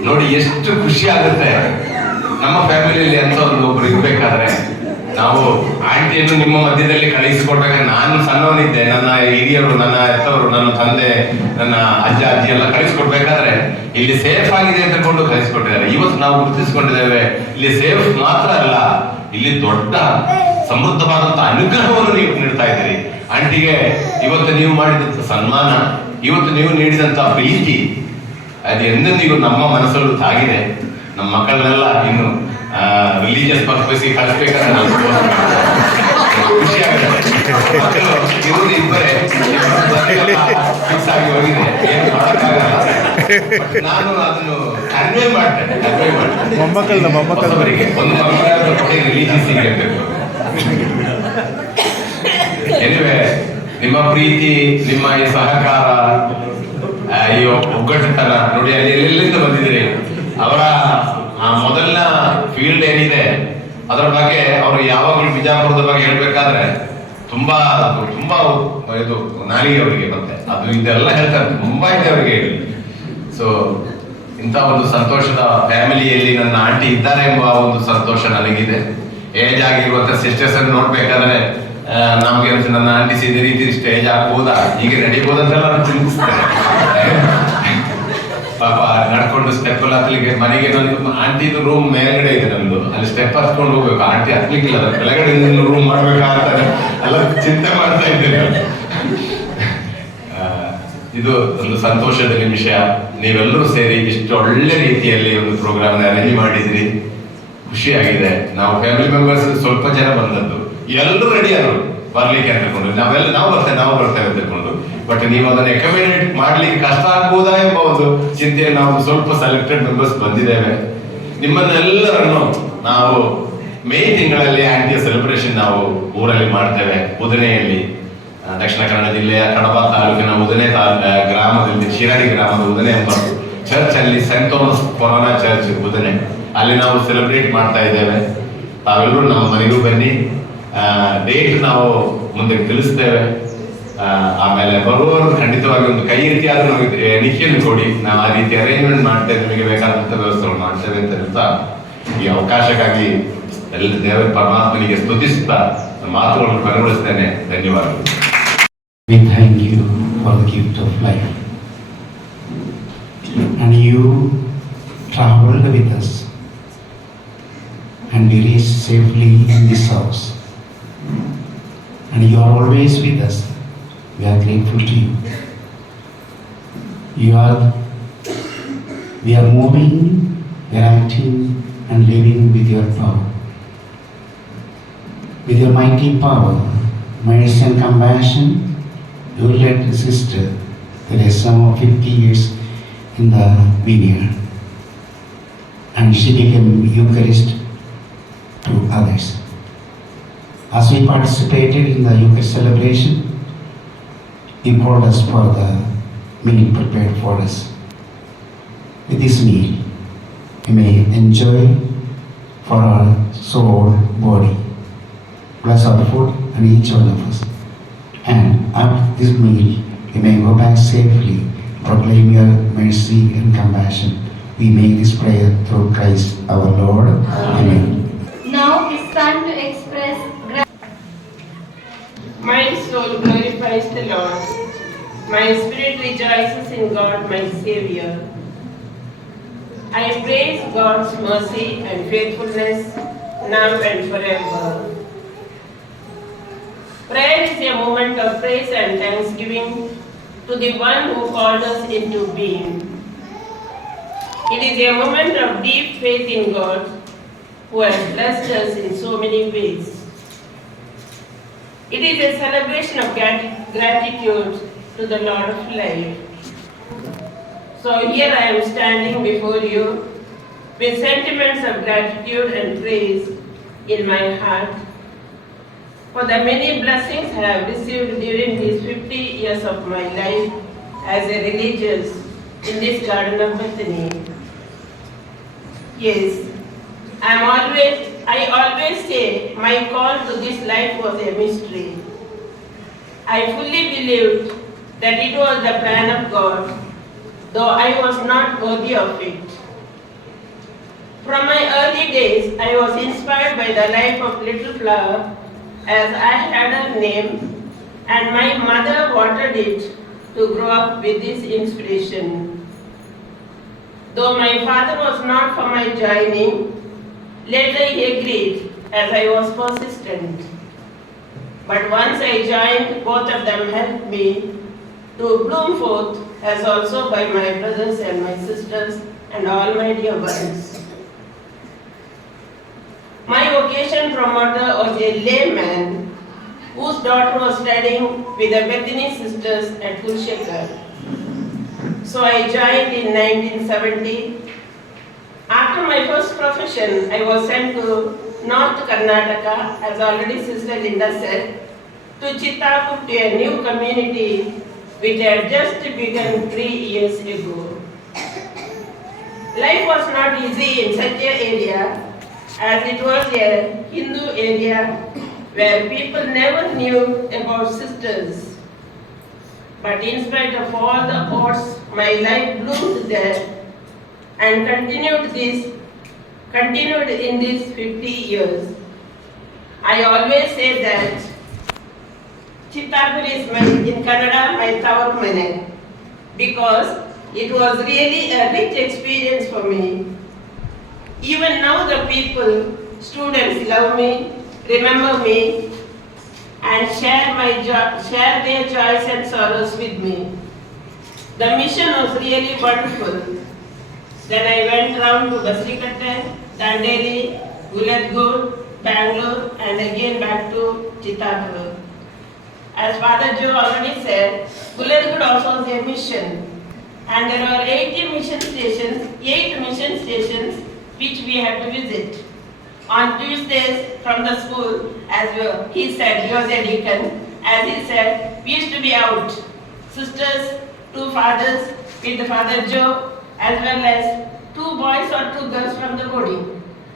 ನೋಡಿ ಎಷ್ಟು ಖುಷಿ ಆಗುತ್ತೆ. ನಮ್ಮ ಫ್ಯಾಮಿಲಿಯಲ್ಲಿ ಅಂತ ಒಬ್ರು ಇರ್ಬೇಕಾದ್ರೆ ನಾವು ಆಂಟಿಯನ್ನು ನಿಮ್ಮ ಮಧ್ಯದಲ್ಲಿ ಕಳಿಸಿಕೊಟ್ಟಾಗ, ನಾನು ಸಣ್ಣವನಿದ್ದೆ, ನನ್ನ ಹಿರಿಯರು, ನನ್ನ ಎತ್ತವರು, ನನ್ನ ತಂದೆ, ನನ್ನ ಅಜ್ಜ ಅಜ್ಜಿ ಎಲ್ಲ ಕಳಿಸ್ಕೊಡ್ಬೇಕಾದ್ರೆ ಇಲ್ಲಿ ಸೇಫ್ ಆಗಿದೆ ಅಂತ ಕೊಂಡು ಕಳಿಸ್ಕೊಟ್ಟಿದ್ದಾರೆ. ಇವತ್ತು ನಾವು ಗುರುತಿಸಿಕೊಂಡಿದ್ದೇವೆ, ಇಲ್ಲಿ ಸೇಫ್ ಮಾತ್ರ ಅಲ್ಲ, ಇಲ್ಲಿ ದೊಡ್ಡ ಸಮೃದ್ಧವಾದಂತಹ ಅನುಗ್ರಹವನ್ನು ನೀವು ನೀಡ್ತಾ ಇದ್ದೀರಿ. ಆಂಟಿಗೆ ಇವತ್ತು ನೀವು ಮಾಡಿದಂತ ಸನ್ಮಾನ, ಇವತ್ತು ನೀವು ನೀಡಿದಂತ ಪ್ರೀತಿ, ಅದು ಎಂದೆಂದಿಗೂ ನಮ್ಮ ಮನಸ್ಸಲ್ಲೂ ತಾಗಿದೆ. ನಮ್ಮ ಮಕ್ಕಳನ್ನೆಲ್ಲ ಇನ್ನು ರಿಲಿಜಿಯಸ್ ಪರ್ಪಸ್ಗೆ ಕಳಿಸ್ಬೇಕಾದ್ರೆ ನಾನು ಖುಷಿ ಆಗುತ್ತೆ. ಇವರು ಇಬ್ಬರೇ ಫಿಕ್ಸ್ ಆಗಿ ಹೋಗಿದೆ, ಏನು ಮಾಡೋಕ್ಕಾಗಲ್ಲ. ನಾನು ಅದನ್ನು ಕನ್ವೆ ಮಾಡ್ತೇನೆ. ಮೊಮ್ಮಕ್ಕಳಿಗೆ ಒಂದು ಮಕ್ಕಳಾದ್ರೂ ಕೊಡಿ, ರಿಲಿಜಿಯಸ್ ಇರಬೇಕು. ಎನಿವೆ, ನಿಮ್ಮ ಪ್ರೀತಿ, ನಿಮ್ಮ ಈ ಸಹಕಾರ, ಈ ಒಗ್ಗಟ್ಟುತನ ನೋಡಿ, ಅಲ್ಲಿ ಎಲ್ಲಿಂದ ಬಂದಿದ್ದೀರಿ. ಅವರ ಮೊದಲನ ಫೀಲ್ಡ್ ಏನಿದೆ ಅದರ ಬಗ್ಗೆ ಅವರು ಯಾವಾಗಲೂ ಬಿಜಾಪುರದ ಬಗ್ಗೆ ಹೇಳ್ಬೇಕಾದ್ರೆ ತುಂಬಾ ತುಂಬಾ ಇದು ನಾಲಿಗೆ ಅವರಿಗೆ ಮತ್ತೆ ಅದು ಇದೆಲ್ಲ ಹೇಳ್ತಾರೆ, ತುಂಬಾ ಇದೆ ಅವರಿಗೆ ಹೇಳಿ. ಸೊ ಇಂಥ ಒಂದು ಸಂತೋಷದ ಫ್ಯಾಮಿಲಿಯಲ್ಲಿ ನನ್ನ ಆಂಟಿ ಇದ್ದಾರೆ ಎಂಬ ಒಂದು ಸಂತೋಷ ನನಗಿದೆ. ಏಜ್ ಆಗಿರುವಂತ ಸಿಸ್ಟರ್ಸ್ ಅನ್ನು ನೋಡ್ಬೇಕಾದ್ರೆ ನಮ್ಗೆ ನನ್ನ ಆಂಟಿ ಇದೇ ರೀತಿ ಸ್ಟೇಜ್ ಆಗ್ಬೋದಾ, ಈಗ ನಡಿಬೋದಂತೆಲ್ಲ ನಾನು ಚಿಂತಿಸ್ತೇನೆ. ಪಾಪ ನಡ್ಕೊಂಡು ಸ್ಟೆಪ್ ಎಲ್ಲ ಹತ್ಲಿಕ್ಕೆ, ಮನೆಗೆ ನನ್ನ ಆಂಟಿದು ರೂಮ್ ಮೇಲ್ಗಡೆ ಇದೆ ನಮ್ದು, ಅಲ್ಲಿ ಸ್ಟೆಪ್ ಹತ್ಕೊಂಡು ಹೋಗ್ಬೇಕು. ಆಂಟಿ ಹತ್ಲಿಕ್ಕಿಲ್ಲ, ಅದ್ರ ಕೆಳಗಡೆ ರೂಮ್ ಮಾಡ್ಬೇಕಾಗ್ತ ಎಲ್ಲ ಚಿಂತೆ ಮಾಡ್ತಾ ಇದ್ದೇನೆ. ಇದು ಒಂದು ಸಂತೋಷದ ನಿಮಿಷ. ನೀವೆಲ್ಲರೂ ಸೇರಿ ಇಷ್ಟು ಒಳ್ಳೆ ರೀತಿಯಲ್ಲಿ ಒಂದು ಪ್ರೋಗ್ರಾಮ್ ಅರೇಂಜ್ ಮಾಡಿದ್ರಿ, ಖುಷಿಯಾಗಿದೆ. ನಾವು ಫ್ಯಾಮಿಲಿ ಮೆಂಬರ್ಸ್ ಸ್ವಲ್ಪ ಜನ ಬಂದದ್ದು, ಎಲ್ಲರೂ ರೆಡಿ ಆದ್ರು ಬರ್ಲಿಕ್ಕೆ ಅಂತ ತಿಳ್ಕೊಂಡು, ನಾವು ಬರ್ತೇವೆ ಅಂತ ತಿಳ್ಕೊಂಡು. ಬಟ್ ನೀವು ಅದನ್ನು ಅಕಾಮಿಡೇಟ್ ಮಾಡ್ಲಿಕ್ಕೆ ಕಷ್ಟ ಆಗ್ಬೋದಾ ಎಂಬ ಒಂದು ಚಿಂತೆಯನ್ನು ನಾವು ಸ್ವಲ್ಪ ಸೆಲೆಕ್ಟೆಡ್ ಮೆಂಬರ್ಸ್ ಬಂದಿದ್ದೇವೆ. ನಿಮ್ಮನ್ನೆಲ್ಲರನ್ನು ನಾವು ಮೇ ತಿಂಗಳಲ್ಲಿ ಆಂಟಿಯ ಸೆಲೆಬ್ರೇಷನ್ ನಾವು ಊರಲ್ಲಿ ಮಾಡ್ತೇವೆ. ಉದನೆಯಲ್ಲಿ, ದಕ್ಷಿಣ ಕನ್ನಡ ಜಿಲ್ಲೆಯ ಕಡಬ ತಾಲೂಕಿನ ಉದನೆ ಗ್ರಾಮದಲ್ಲಿ, ಶಿರಾಡಿ ಗ್ರಾಮದ ಉದನೆ ಎಂಬ ಚರ್ಚ್ ಅಲ್ಲಿ, ಸೆಂಟ್ ಥಾಮಸ್ ಕೊರೋನಾ ಚರ್ಚ್ ಉದನೆ, ಅಲ್ಲಿ ನಾವು ಸೆಲೆಬ್ರೇಟ್ ಮಾಡ್ತಾ ಇದ್ದೇವೆ. ತಾವೆಲ್ಲರೂ ನಮ್ಮ ಮನೆಗೂ ಬನ್ನಿ. ಡೇಟ್ ನಾವು ಮುಂದೆ ತಿಳಿಸ್ತೇವೆ. ಆಮೇಲೆ ಬರುವವರು ಖಂಡಿತವಾಗಿ ಒಂದು ಕೈ ರೀತಿಯಾದ ನಮಗೆ ಎಣಿಕೆಯನ್ನು ಕೊಡಿ, ನಾವು ಆ ರೀತಿ ಅರೇಂಜ್ಮೆಂಟ್ ಮಾಡ್ತೇವೆ, ನಿಮಗೆ ಬೇಕಾದಂತ ವ್ಯವಸ್ಥೆಗಳು ಮಾಡ್ತೇವೆ ಅಂತ ಹೇಳ್ತಾ ಈ ಅವಕಾಶಕ್ಕಾಗಿ ಎಲ್ಲ ದೇವರ ಪರಮಾತ್ಮನಿಗೆ ಸ್ತುತಿಸ್ತಾ ಮಾತುಗಳನ್ನು ಕೊನೆಗೊಳಿಸ್ತೇನೆ. ಧನ್ಯವಾದಗಳು. We thank you for the gift of life. And you traveled with us and we reached safely in this house. And you are always with us. We are grateful to you. We are moving, we are acting and living with your power. With your mighty power, mercy and compassion, you led sister Teresa of 50 years in the vineyard, and she became Eucharist to others. As we participated in the Eucharist celebration, you called us for the meal prepared for us. With this meal, we may enjoy for our soul, body. Bless our food and each one of us. And after this meal, we may go back safely, proclaim your mercy and compassion. We make this prayer through Christ our Lord. Amen. Now it's time to express My soul glorifies the Lord. My spirit rejoices in God, my Savior. I praise God's mercy and faithfulness now and forever. Prayer is a moment of praise and thanksgiving to the one who called us into being. It is a moment of deep faith in God who has blessed us in so many ways. It is a celebration of gratitude to the Lord of life. So here I am standing before you with sentiments of gratitude and praise in my heart for the many blessings I have received during these 50 years of my life as a religious in this Garden of Bethany. Yes, I always say my call to this life was a mystery. I fully believed that it was the plan of God, though I was not worthy of it. From my early days, I was inspired by the life of Little Flower, as I had her name, and my mother wanted it to grow up with this inspiration. Though my father was not for my joining, later he agreed as I was persistent. But once I joined, both of them helped me to bloom forth, as also by my brothers and my sisters and all my dear ones. My vocation promoter was a layman whose daughter was studying with the Bethany sisters at Kulshekar. So I joined in 1970. After my first profession, I was sent to North Karnataka, as already Sister Linda said, to Chittapur, to a new community which had just begun 3 years ago. Life was not easy in such an area, as it was a Hindu area where people never knew about sisters. But in spite of all the odds, my life bloomed there and continued in these 50 years. I always say that Chittapur is in Kannada, my Tavar Mane, because it was really a rich experience for me. Even now the people, students love me, remember me, and share their joys and sorrows with me. The mission was really wonderful. Then I went round to Basrikatte, Dandeli, Guledgur, Bangalore, and again back to Chittapur. As Father Joe already said, Guledgur also was a mission, and there were 8 mission stations which we had to visit. On Tuesdays from the school, as he said, he was a deacon, as he said, we used to be out. Sisters, 2 fathers with the Father Joe, as well as 2 boys or 2 girls from the body.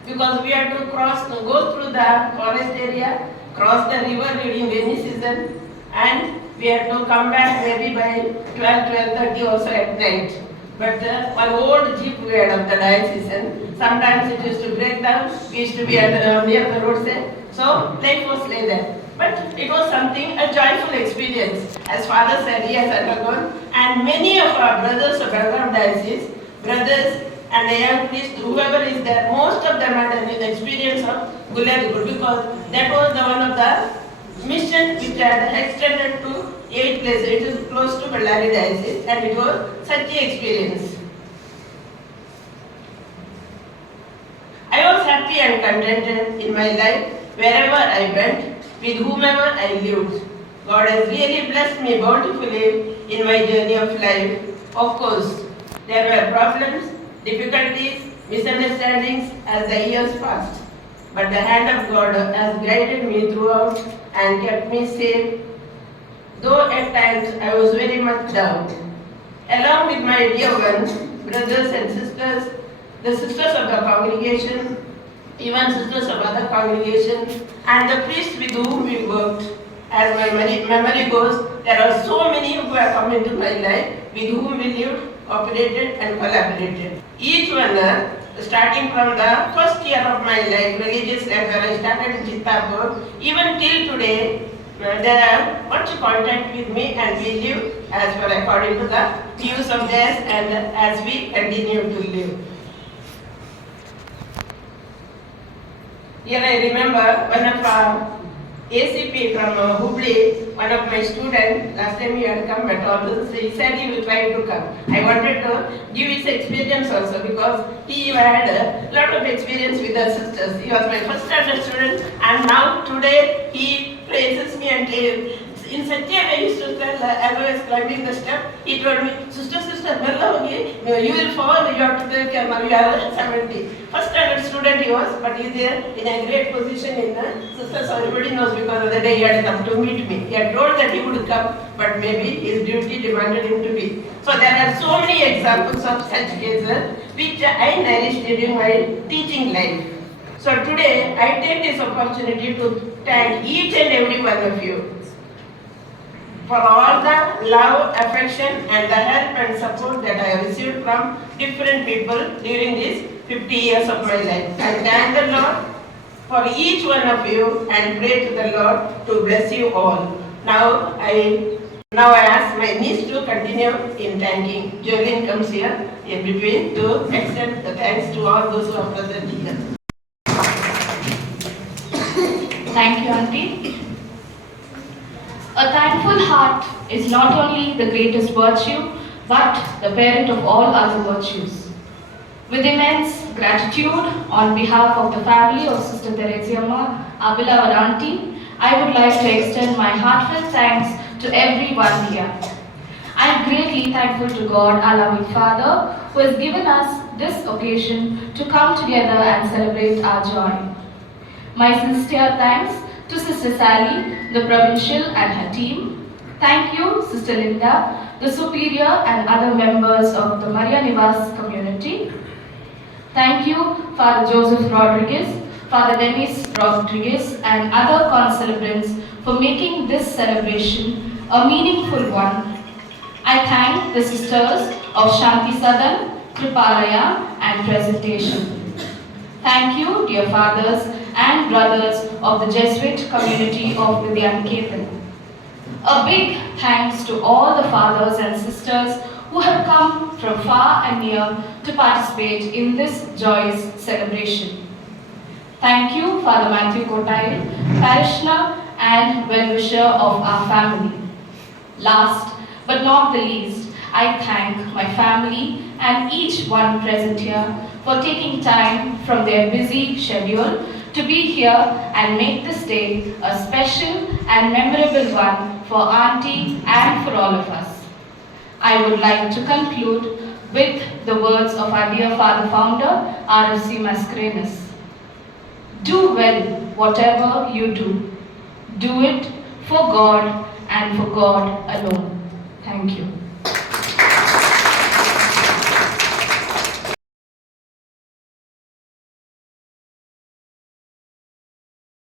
Because we had to go through the forest area, cross the river during rainy season, and we had to come back maybe by 12:30 also at night. But one old jeep we had of the diocesan, sometimes it used to break down, we used to be near the roadside, so life was like that. But it was something, a joyful experience. As Father said, he has undergone, and many of our brothers of Belgaum Diocese, brothers and the young priests, whoever is there, most of them had an experience of Guledgur, because that was the one of the mission which had extended to 8 places. It is close to Bellary Diocese, and it was such an experience. I was happy and contented in my life wherever I went, with whomever I lived. God has really blessed me bountifully in my journey of life. Of course, there were problems, difficulties, misunderstandings as the years passed. But the hand of God has guided me throughout and kept me safe, though at times I was very much down. Along with my dear ones, brothers and sisters, the sisters of the congregation, even sisters of other congregations, and the priests with whom we worked. As my memory goes, there are so many who have come into my life, with whom we lived, cooperated and collaborated. Each one, starting from the first year of my life, religious life, where I started in Chittapur, even till today, there are much contact with me, and we live as well according to the views of theirs, and as we continue to live. Here I remember one of our ACP from Hubli, one of my students, last time he had come at all, he said he will try to come. I wanted to give his experience also because he had a lot of experience with the sisters. He was my first standard student and now today he praises me and in such a way he stood there as I was climbing the step. He told me, sister, you will fall, you have to take care now, you are 70. First standard student he was, but he is there in a great position in the sisters. Everybody knows because of the day he had come to meet me. He had told that he would come, but maybe his duty demanded him to be. So there are so many examples of such cases which I nourished during my teaching life. So today I take this opportunity to thank each and every one of you for all the love, affection and the help and support that I have received from different people during these 50 years of my life. I thank the Lord for each one of you and pray to the Lord to bless you all. Now I ask my niece to continue in thanking. Jolene comes here in between to extend the thanks to all those who are present here. Thank you, Auntie. A thankful heart is not only the greatest virtue, but the parent of all other virtues. With immense gratitude on behalf of the family of Sister Teresia Amma, our beloved Auntie, I would like to extend my heartfelt thanks to everyone here. I am greatly thankful to God, our loving Father, who has given us this occasion to come together and celebrate our joy. My sincere thanks to Sister Sally, the provincial and her team. Thank you, Sister Linda, the superior and other members of the Maria Nivas community. Thank you, Father Joseph Rodriguez, Father Dennis Rodriguez and other concelebrants for making this celebration a meaningful one. I thank the sisters of Shanti Sadan, Kripalaya and Presentation. Thank you, dear fathers and brothers of the Jesuit community of Vidyaniketan. A big thanks to all the fathers and sisters who have come from far and near to participate in this joyous celebration. Thank you, Father Matthew Kotai, parishioner and well-wisher of our family. Last but not the least, I thank my family and each one present here for taking time from their busy schedule to be here and make this day a special and memorable one for Auntie and for all of us. I would like to conclude with the words of our dear Father Founder, RFC Mascarenas. Do well whatever you do. Do it for God and for God alone. Thank you.